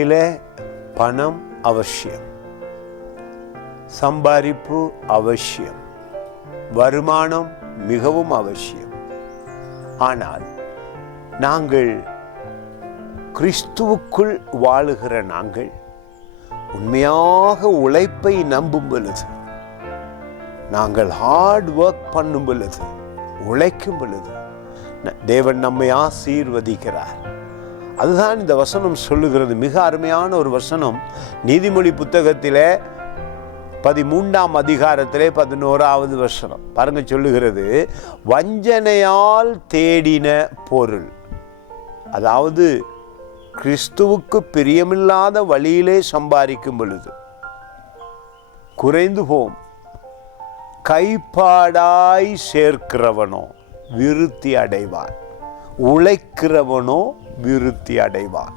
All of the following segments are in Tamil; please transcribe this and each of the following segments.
வாழ்க்கையில் பணம் அவசியம், சம்பாதிப்பு அவசியம், வருமானம் மிகவும் அவசியம். ஆனால் நாங்கள் கிறிஸ்துவுக்குள் வாழுகிற நாங்கள் உண்மையாக உழைப்பை நம்பும் பொழுது, நாங்கள் ஹார்ட் ஒர்க் பண்ணும் பொழுது, உழைக்கும் பொழுது தேவன் நம்மை ஆசீர்வதிக்கிறார். அதுதான் இந்த வசனம் சொல்லுகிறது. மிக அருமையான ஒரு வசனம். நீதிமொழி புத்தகத்திலே 13ஆம் அதிகாரத்திலே 11வது வசனம் பாருங்க, சொல்லுகிறது, வஞ்சனையால் தேடின பொருள், அதாவது கிறிஸ்துவுக்கு பிரியமில்லாத வழியிலே சம்பாதிக்கும் பொழுது குறைந்து போம். கைப்பாடாய் சேர்க்கிறவனோ விருத்தி அடைவான், உழைக்கிறவனோ விருத்தி அடைவான்.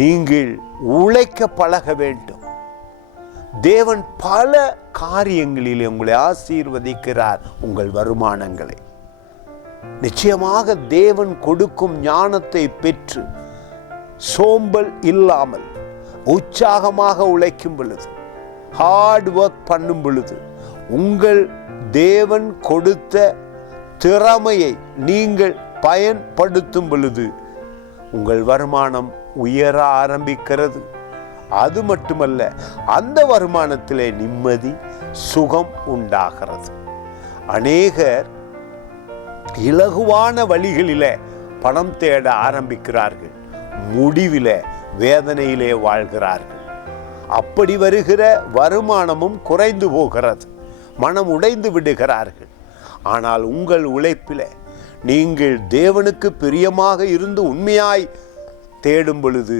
நீங்கள் உழைக்க பழக வேண்டும். தேவன் பல காரியங்களில் உங்களை ஆசீர்வதிக்கிறார். உங்கள் வருமானங்களை நிச்சயமாக தேவன் கொடுக்கும் ஞானத்தை பெற்று சோம்பல் இல்லாமல் உற்சாகமாக உழைக்கும் பொழுது, ஹார்ட் ஒர்க் பண்ணும் பொழுது, உங்கள் தேவன் கொடுத்த திறமையை நீங்கள் பயன்படுத்தும் பொழுது உங்கள் வருமானம் உயர ஆரம்பிக்கிறது. அது மட்டுமல்ல, அந்த வருமானத்திலே நிம்மதி, சுகம் உண்டாகிறது. அநேகர் இலகுவான வழிகளிலே பணம் தேட ஆரம்பிக்கிறார்கள், முடிவிலே வேதனையிலே வாழ்கிறார்கள். அப்படி வருகிற வருமானமும் குறைந்து போகிறது, மனம் உடைந்து விடுகிறார்கள். ஆனால் உங்கள் உழைப்பிலே நீங்கள் தேவனுக்கு பிரியமாக இருந்து உண்மையாய் தேடும் பொழுது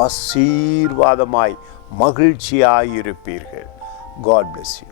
ஆசீர்வாதமாய் மகிழ்ச்சியாய் இருப்பீர்கள். God bless you.